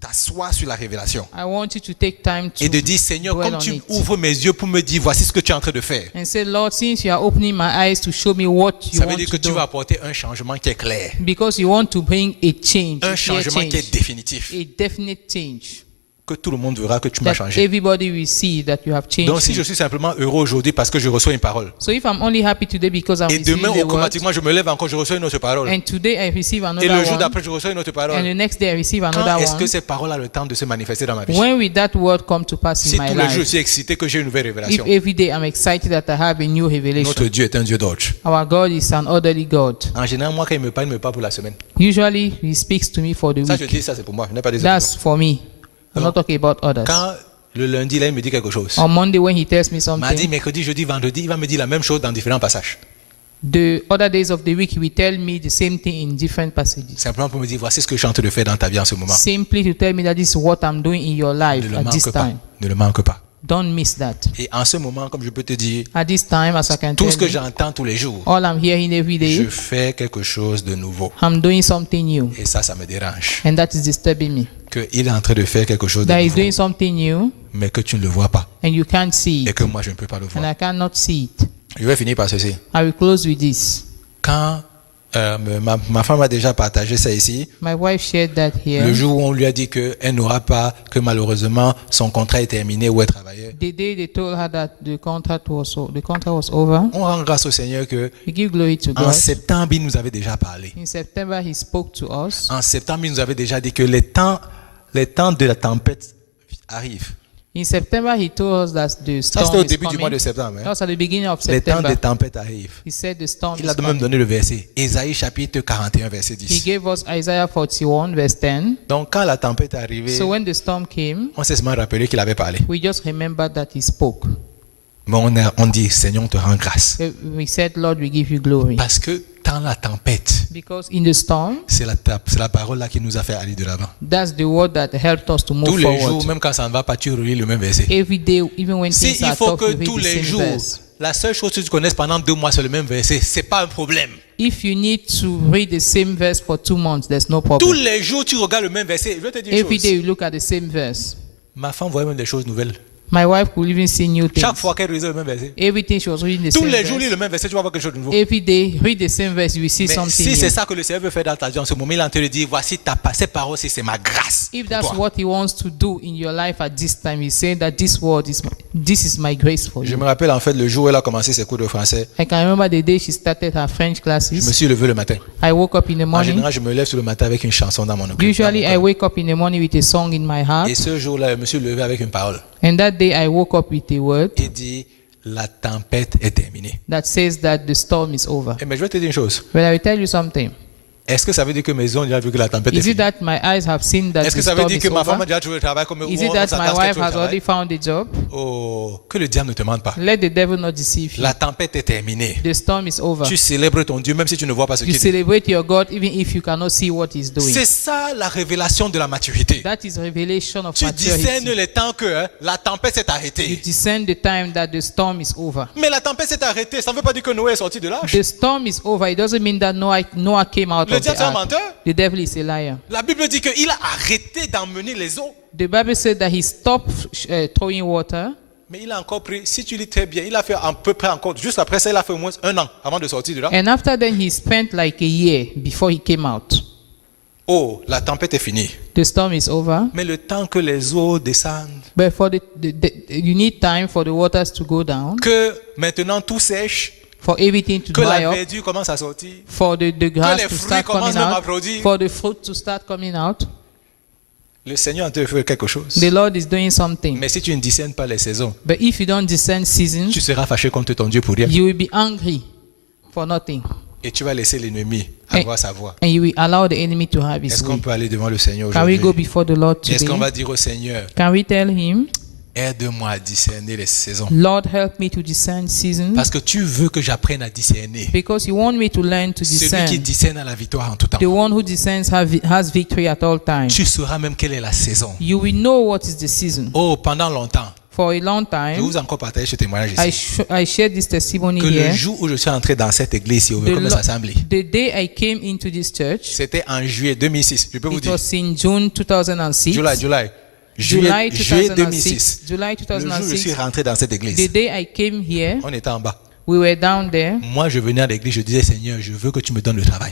t'asseoir sur la révélation I want you to take time to et de dire, Seigneur, dwell comme on tu it. ouvres mes yeux pour me dire, voici ce que tu es en train de faire. And say, Lord, since you are opening my eyes to show me what you Ça veut want dire to que tu do, vas apporter un changement qui est clair, because you want to bring a change, un a clear changement qui est change, définitif, a definite change, que tout le monde verra que tu m'as that changé. everybody will see that you have changed Donc si me. je suis simplement heureux aujourd'hui parce que je reçois une parole, So if I'm only happy today because I'm et receiving demain the word, automatiquement je me lève encore, je reçois une autre parole, and today I receive et another le jour one, d'après je reçois une autre and parole, the next day I receive quand another est-ce que one, ces paroles ont le temps de se manifester dans ma vie? when will that word come to pass Si in my tous les jours je life? suis excité que j'ai une nouvelle If révélation, every day I'm excited that I have a new revelation. notre Dieu est un Dieu d'ordre. Our God is an orderly God. En général, moi quand il me parle pour la semaine. Usually He speaks to me for the Ça je week. dis, ça c'est pour moi, je n'ai pas des autres. That's for me. I'm not talking about others. Quand le lundi là il me dit quelque chose, On Monday when He tells me mardi, something, mercredi, jeudi, vendredi, il va me dire la même chose dans différents passages. the other days of the week He will tell me the same thing in different passages. Simplement pour me dire, voici ce que je suis en train de faire dans ta vie en ce moment. Simply to tell me that this is what I'm doing in your life Ne le at this manque pas. time. Ne le manque pas. Don't miss that. Et en ce moment, comme je peux te dire, At this time, as I can tout tell ce que you, j'entends tous les jours, all I'm hearing every je day, fais quelque chose de nouveau. I'm doing something new. Et ça me dérange. And that is disturbing me. Qu'il est en train de faire quelque chose de That he's nouveau, doing something new mais que tu ne le vois pas. and you can't see Et it. que moi, je ne peux pas le And voir. I cannot see it. Je vais finir par ceci. I will close with this. Quand ma femme a déjà partagé ça ici, My wife shared that le here. jour où on lui a dit qu'elle n'aura pas, que malheureusement, son contrat est terminé où elle travaillait, The day they told her that the contract was over, on rend grâce au Seigneur que we give glory to en God. septembre, il nous avait déjà parlé. In September, He spoke to us. En septembre, il nous avait déjà dit que les temps de la tempête arrivent. In September, He told us that the Ça, storm c'était au is début du mois de coming. septembre. hein. That was at the beginning of Les temps September. des tempêtes arrivent. He said the storm Il is a même coming. donné le verset. Ésaïe chapitre 41, verset He 10. gave us Isaiah 41, verse 10. Donc, quand la tempête est arrivée, So when the storm came, on s'est seulement rappelé qu'il avait parlé. we just remembered that He spoke. Mais on dit, Seigneur, on te rend grâce. We said, Lord, we give you glory. Parce que dans la tempête, Because in the storm, c'est la parole là qui nous a fait aller de l'avant. that's the word that helped us to Tous move les forward. jours, même quand ça ne va pas, tu relis le même verset. Every day, even when Si things il are faut tough, que you read tous the les same jours, verse. la seule chose que tu connaisses pendant 2 mois, c'est le même verset, c'est pas un problème. If you need to read the same verse for 2 months, there's no Tous problem. les jours, tu regardes le même verset. Je vais te dire une Every chose. day you look at the same verse. Ma femme voyait même des choses nouvelles. My wife could even see new Chaque things. fois qu'elle lisait le même verset. Everything she was reading the Tous same les jours, lis verse. le même verset, tu vas voir quelque chose de nouveau. Every day, read the same verse, you will see Mais something si c'est new. ça que le Seigneur veut faire dans ta vie, en ce moment, il est en train de dire, voici ces paroles, c'est ma grâce. If pour that's toi. what he wants to do in your life at this time, he's saying that this is my grace for Je you. me rappelle en fait le jour où elle a commencé ses cours de français, I can remember the day she started her French je me classes. suis levé le matin. I woke up in the En morning. général, je me lève sur le matin avec une chanson dans mon cœur. Usually I wake up in the morning with a song in my heart. Et ce jour-là, je me suis levé avec une parole. And that day I woke up with a word Il dit, la tempête est terminée. that says that the storm is over. Mais je vais te dire une chose. But I will tell you something. Est-ce que ça veut dire que mes yeux ont déjà vu que la tempête est Is it finie? that my eyes have seen that Est-ce the que ça veut storm dire is que ma femme a over? déjà trouvé le travail comme Is où it on that s'attend my à ce qu'elle wife trouve le has already travail? found a job? Oh, que le diable ne te mente pas. Let the devil not deceive you. La tempête est terminée. The storm is over. Tu célèbres ton Dieu même si tu ne vois pas ce You qu'il dit. celebrate your God even if you cannot see what he's doing. C'est ça la révélation de la maturité. That is revelation of Tu discernes maturity. les temps que la tempête s'est You arrêtée. discern the time that the storm is over. Mais la tempête s'est arrêtée, ça ne veut pas dire que Noé est sorti de l'arche. The storm is over. It doesn't mean that Noah came out Le of the diable est un ark. menteur. The devil is a liar. La Bible dit qu'il a arrêté d'emmener les eaux. The Bible said that he stopped throwing water. Mais il a encore pris, si tu lis très bien, il a fait à peu près encore, juste après ça, il a fait au moins 1 an avant de sortir de là. And after then, he spent like a year before he came out. Oh, la tempête est finie. The storm is over. Mais le temps que les eaux descendent, But for you need time for the waters to go down, que maintenant tout sèche, for everything to que dry la up, verdure commence à sortir, for the grass les to fruits start commencent coming même à out, produire. for the fruit to start coming out. le Seigneur est en train de faire quelque chose. The Lord is doing something. Mais si tu ne discernes pas les saisons, But if you don't discern seasons, tu seras fâché contre ton Dieu pour rien. you will be angry for nothing. Et tu vas laisser l'ennemi avoir sa voix. And you will allow the enemy to have his Est-ce qu'on way. peut aller devant le Seigneur Can we aujourd'hui? go before the Lord Est-ce qu'on va today? dire au Seigneur, Can we tell him, aide-moi à discerner les saisons? Lord, help me to discern seasons? Parce que tu veux que j'apprenne à discerner. Because you want me to learn to Celui discern. qui discerne a la victoire en tout temps. The one who discerns has victory at all times. Tu sauras même quelle est la saison. You will know what is the season. Oh, pendant longtemps, For a long je time, vous ai encore partagé ce témoignage I ici. shared this testimony Que le here. jour où je suis entré dans cette église ici, au Welcome Assembly, The day I came into this church, c'était en juillet 2006. Je peux vous it dire. was in June 2006. Juillet July 2006. 2006. July Le jour où je suis 2006. rentré dans cette The église, day I came here, on était en bas. we were down there. Moi, je venais à l'église, je disais, Seigneur, je veux que tu me donnes le travail.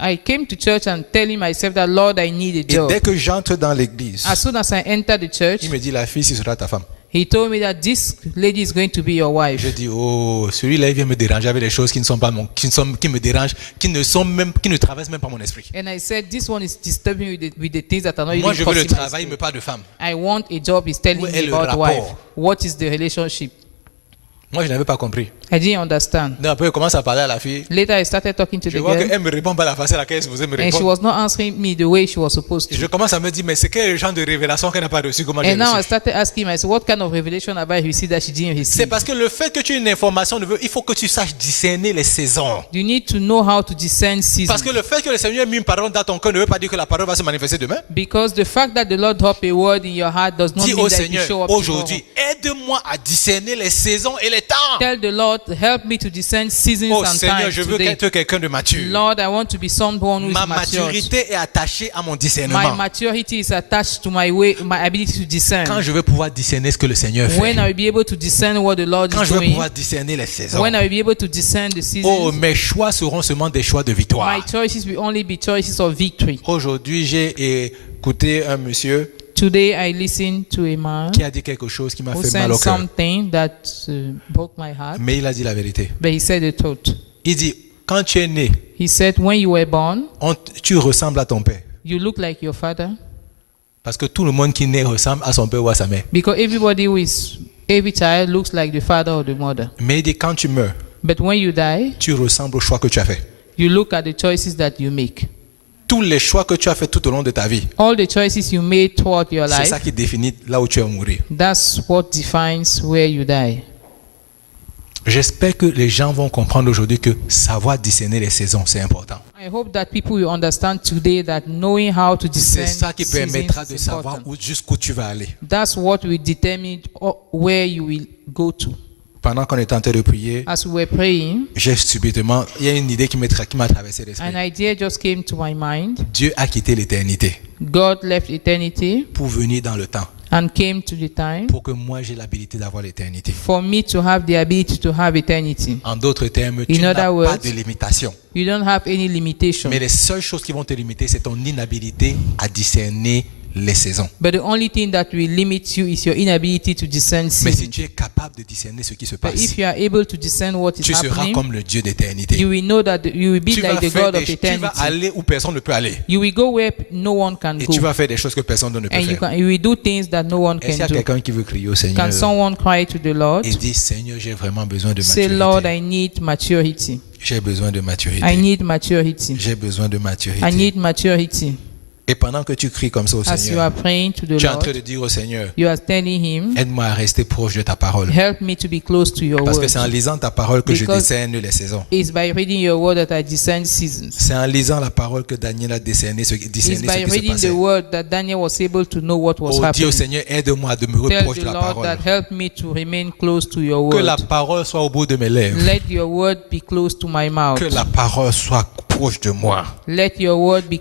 I came to church and telling myself that, Lord, I need a Et job. dès que j'entre dans l'église, As soon as I entered the church, il me dit, la fille, ce sera ta femme. he told me that this lady is going to be your wife. Je dis, oh, celui-là, il vient me déranger avec des choses qui ne sont pas qui me dérangent, qui ne traversent même pas mon esprit. And I said, this one is disturbing me with the things that are not Moi, even je veux le crossing my travail, mais spirit. pas de femme. I want a job. He's telling Où est me le about rapport? wife. What is the relationship? Moi, je n'avais pas compris. I didn't understand. Donc, après, il commence à parler à la fille. Later, I started talking to Je the vois girl, qu'elle me répond pas la façon à laquelle elle supposée me and she répondre. was not answering me the way she was supposed Et je to. commence à me dire, mais c'est quel genre de révélation qu'elle n'a pas reçue, comment j'ai And now I reçu? started asking myself, what kind of revelation have I received that she didn't C'est receive? parce que le fait que tu aies une information, il faut que tu saches discerner les saisons. You need to know how to discern Parce seasons. que le fait que le Seigneur ait mis une parole dans ton cœur ne veut pas dire que la parole va se manifester demain. Because the fact that the Lord dropped a word in your heart does not Dis mean au that you Seigneur, show up aujourd'hui, aide-moi à discerner les saisons et les temps. tomorrow. Tell the Lord, help me to discern seasons Oh and Seigneur, times je veux today. être quelqu'un de mature. Lord, I want to be someone who is Ma mature. maturité est attachée à mon My discernement. maturity is attached to my ability to discern. Quand je vais pouvoir discerner ce que le Seigneur When fait. I will be able to discern what the Lord Quand is je vais doing. pouvoir discerner les saisons. When I will be able to discern the Oh, seasons. mes choix seront seulement des choix de victoire. My choices will only be choices of victory. Aujourd'hui, j'ai écouté un monsieur Today I listened to a man qui a dit quelque chose qui m'a who fait mal said au cœur. something that broke my heart. Mais il a dit la vérité. But he said the truth. Il dit, quand tu es né, He said, when you were born, tu ressembles à ton père. you look like your father. Parce que tout le monde qui naît ressemble à son père ou à sa mère. Because every child looks like the father or the mother. Mais il dit, quand tu meurs, But when you die, tu ressembles au choix que tu as fait. you look at the choices that you make. Tous les choix que tu as fait tout au long de ta vie, All the choices you made throughout your c'est life, ça qui définit là où tu vas mourir. that's what defines where you die. J'espère que les gens vont comprendre aujourd'hui que savoir discerner les saisons, c'est important. I hope that people will understand today that knowing how to C'est discern ça qui permettra de seasons is savoir important. jusqu'où tu vas aller. That's what will determine where you will go to. Pendant qu'on était en train de prier, As we were praying, j'ai subitement, il y a une idée qui m'a traversé an l'esprit. idea just came to my mind. Dieu a quitté l'éternité God left eternity pour venir dans le temps, and came to the time pour que moi j'ai l'habilité d'avoir l'éternité. for me to have the ability to have eternity. En d'autres termes, tu In n'as other pas words, de limitation. You don't have any limitation. Mais les seules choses qui vont te limiter, c'est ton inhabilité à discerner les saisons. But the only thing that will limit you is your inability to discern Mais si seasons. tu es capable de discerner ce qui se But passe, if you are able to discern what is tu seras happening, comme le Dieu d'éternité. you will know that you will be Tu vas, like the faire God of tu vas eternity. aller où personne ne peut aller. You will go where no one can Et go. tu vas faire des choses que personne ne peut And faire. you will do things that no one Est-ce qu'il y a can do. quelqu'un qui veut crier au Seigneur Can someone cry to the Lord? et dire, Seigneur, j'ai vraiment besoin de Say, Lord, maturité. I need maturity. J'ai besoin de I maturité. need maturity. J'ai besoin de I maturité. need maturity. Et pendant que tu cries comme ça au As you Seigneur, are praying to the tu es en train Lord, de dire au Seigneur, you are telling Him, aide-moi à rester proche de ta parole. help me to be close to your Parce que word. c'est en lisant ta parole que je Because- discerne les saisons. It's by reading your word that I discern seasons. C'est en lisant la parole que Daniel a discerné ce, It's discerné ce by qui se reading passait. the word that Daniel was able to know what was Oh, dis au happening. Seigneur, aide-moi à demeurer Tell proche the de la Lord parole. that help me to remain close to your Que la word. parole soit au bout de mes lèvres. Let your word be close to my mouth. Que la parole soit proche de moi. Let your word be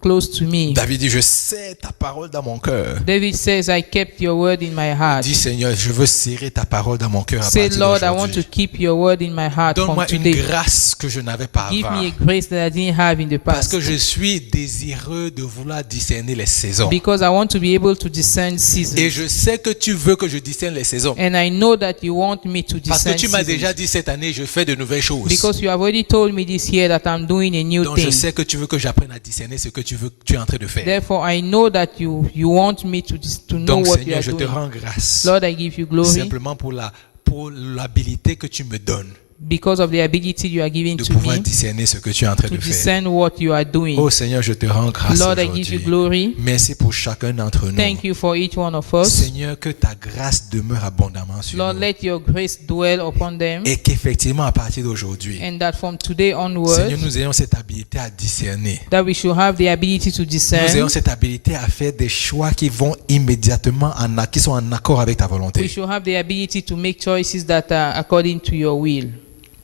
close to me. David dit, je sais ta parole dans mon cœur. David says, I kept your word in my heart. Dis Seigneur, je veux serrer ta parole dans mon cœur à Say, partir Lord, I want to d'aujourd'hui. keep your word in my heart from Donne-moi une today. grâce que je n'avais pas Give avant. me a grace that I didn't have in the Parce past. que je suis désireux de vouloir discerner les saisons. Because I want to be able to discern Et seasons. je sais que tu veux que je discerne les saisons. And I know that you want me to Parce que discern tu m'as déjà seasons. dit cette année, je fais de nouvelles choses. Because you have already told me this year that I'm doing a new Donc je thing. sais que tu veux que j'apprenne à discerner ce que tu es en train de faire. Therefore, I know that you want me to know Donc what you Seigneur, are je te doing. rends grâce. Lord, I give you glory Simplement pour l'habilité que tu me donnes because of the ability you are giving de to pouvoir me discerner ce que tu es en train to de faire. discern what you are doing. Oh Seigneur, je te rends grâce Lord, I give you aujourd'hui. glory. Merci pour chacun d'entre nous. Thank you for each one of us. Seigneur, que ta grâce demeure abondamment sur Lord, nous. let your grace dwell upon them. Et qu'effectivement, à partir d'aujourd'hui, And that from today onward, Seigneur, nous ayons cette habilité à discerner. that we should have the ability to Nous discern. ayons cette habilité à faire des choix qui vont immédiatement, qui sont en accord avec ta We volonté. should have the ability to make choices that are according to your will,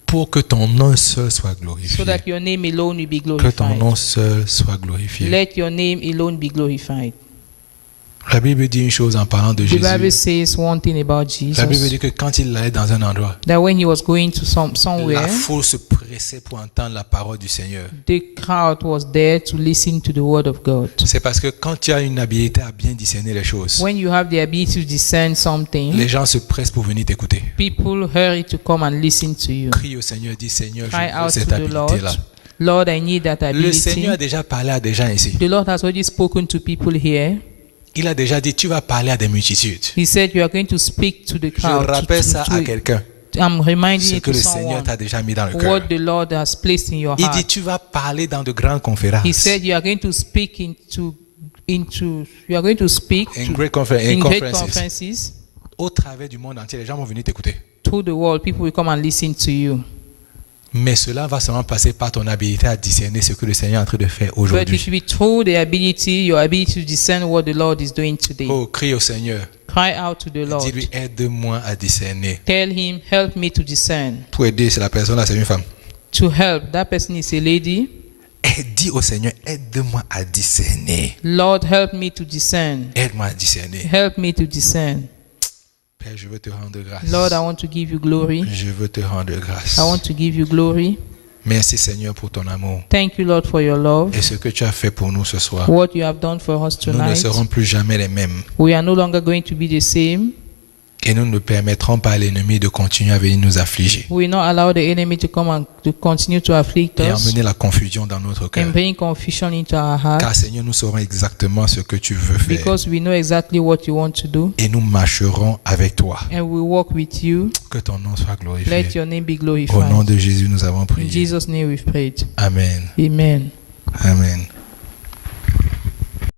Pour que ton nom seul soit so glorifié. that your name alone will be Que ton glorified. nom seul soit glorifié. Let your name alone be glorified. La Bible dit une chose en parlant de The Bible Jésus. says one thing about La Bible Jesus, dit que quand il allait dans un endroit, that when he was going to la somewhere, foule se pressait pour entendre la parole du Seigneur. the crowd was there to listen to the word of God. C'est parce que quand tu as une habilité à bien discerner les choses, When you have the ability to discern something, les gens se pressent pour venir t'écouter. people hurry to come and listen to you. Crie au Seigneur, dis Seigneur, Cry je veux out to cette the Lord. habilité-là. Lord, I need that Le Seigneur a ability. déjà parlé à des gens ici. The Lord has already spoken to people here. Il a déjà dit, tu vas parler à des multitudes. He said you are going to speak to the Je crowd. rappelle ça à to- quelqu'un. I'm reminding Ce you que to le Seigneur someone t'a déjà mis dans le cœur. what the Lord has placed in your Il dit, heart. tu vas parler dans de grandes conférences. He said you are going to speak you are going to speak In to- great in great conferences. conferences Au travers du monde entier, les gens vont venir t'écouter. through the world. People will come and listen to you. Mais cela va seulement passer par ton habilité à discerner ce que le Seigneur est en train de faire But it aujourd'hui. should be through your ability to discern what the Lord is doing today. Oh, crie au Seigneur. Cry out to the Lord. Dis-lui, aide-moi à discerner. Tell him, help me to discern. Pour aider, c'est la personne là, c'est une femme. To help. That person is a lady. Et dis au Seigneur, aide-moi à discerner. Lord, help me to discern. Aide-moi à discerner. Help me to discern. Père, je veux te rendre grâce. Lord, I want to give you glory. Je veux te rendre grâce. I want to give you glory. Merci Seigneur pour ton amour. Thank you, Lord, for your love. Et ce que tu as fait pour nous ce soir. What you have done for us Nous ne tonight. serons plus jamais les mêmes. We are no longer going to be the same. Et nous ne permettrons pas à l'ennemi de continuer à venir nous affliger. We will not allow the enemy to come and to continue to afflict Et us emmener la confusion dans notre cœur. and bring confusion into our Car hearts, Seigneur, nous saurons exactement ce que tu veux faire. because we know exactly what you want to do, Et nous marcherons avec toi. and we walk with you. Que ton nom soit Let glorifié. your name be Au nom glorified. de Jésus, nous avons In prié. Jesus' name we've prayed. Amen. Amen. Amen.